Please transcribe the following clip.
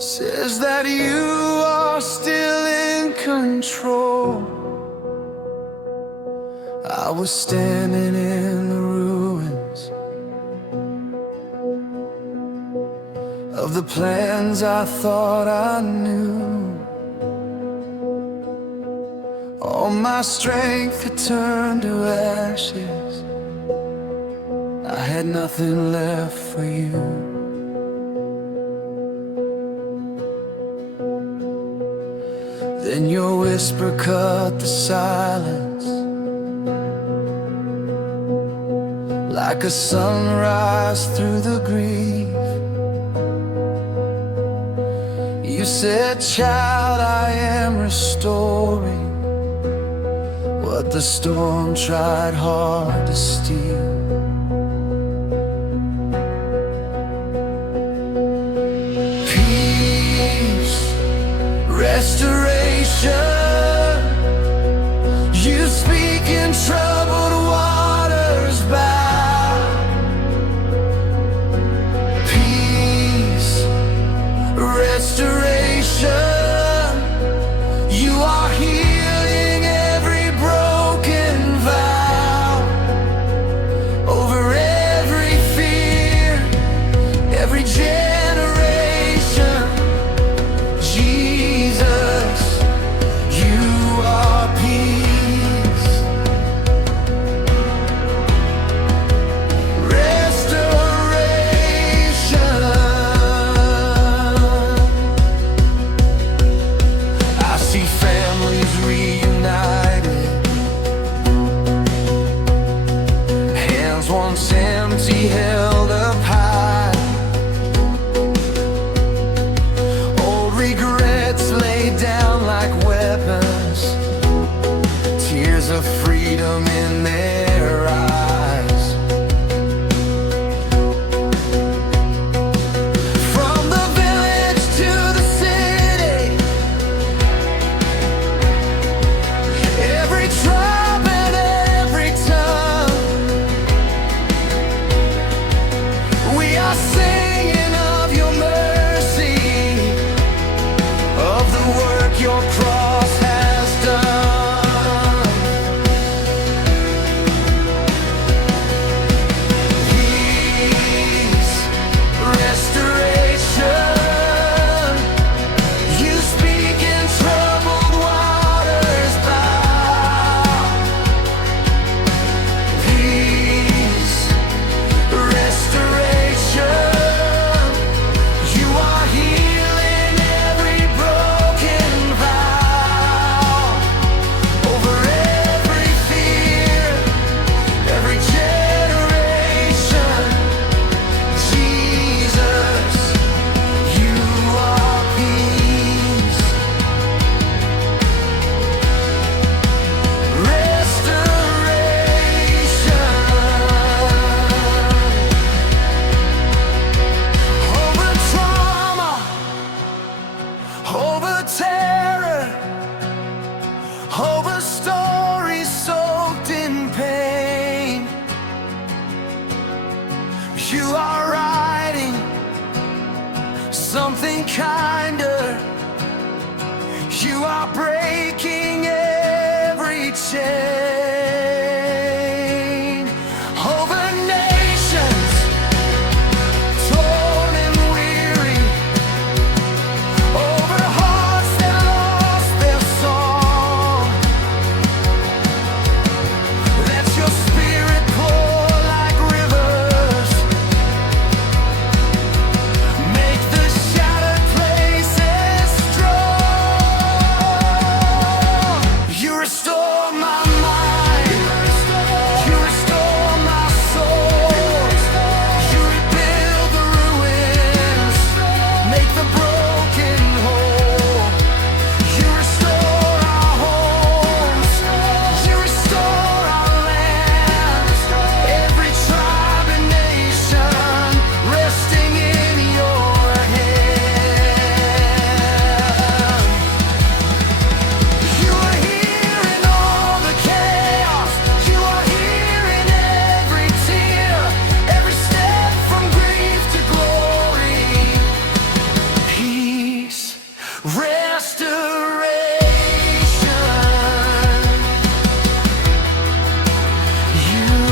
says that you are still in control. I was standing in the ruins of the plans I thought I knew. All my strength had turned to ashes. I had nothing left for you. Then your whisper cut the silence, like a sunrise through the grief. You said, child, I am restoring what the storm tried hard to steal. Peace, restoration. You speak in troubled waters bow. Peace, restoration. You are healing every broken vow. Over every fear, every generation. Jesus, you are peace. Restoration. I see families reunited, hands once empty held up high. Old regrets laid down like weapons, tears of freedom in their eyes. From the village to the city, every tribe and every tongue, we are singing of your mercy, of the work your cross has done. Peace, restoration. You speak in troubled waters bow. Peace, restoration. You are healing every broken vow. Over every fear, every generation. Jesus, you are peace. Restoration. Over trauma, over terror, over stories soaked in pain. You are writing something kinder. You are breaking every chain. Over nations, torn and weary, over hearts that lost their song. Let your spirit pour like rivers, make the shattered places strong. You restore my mind. You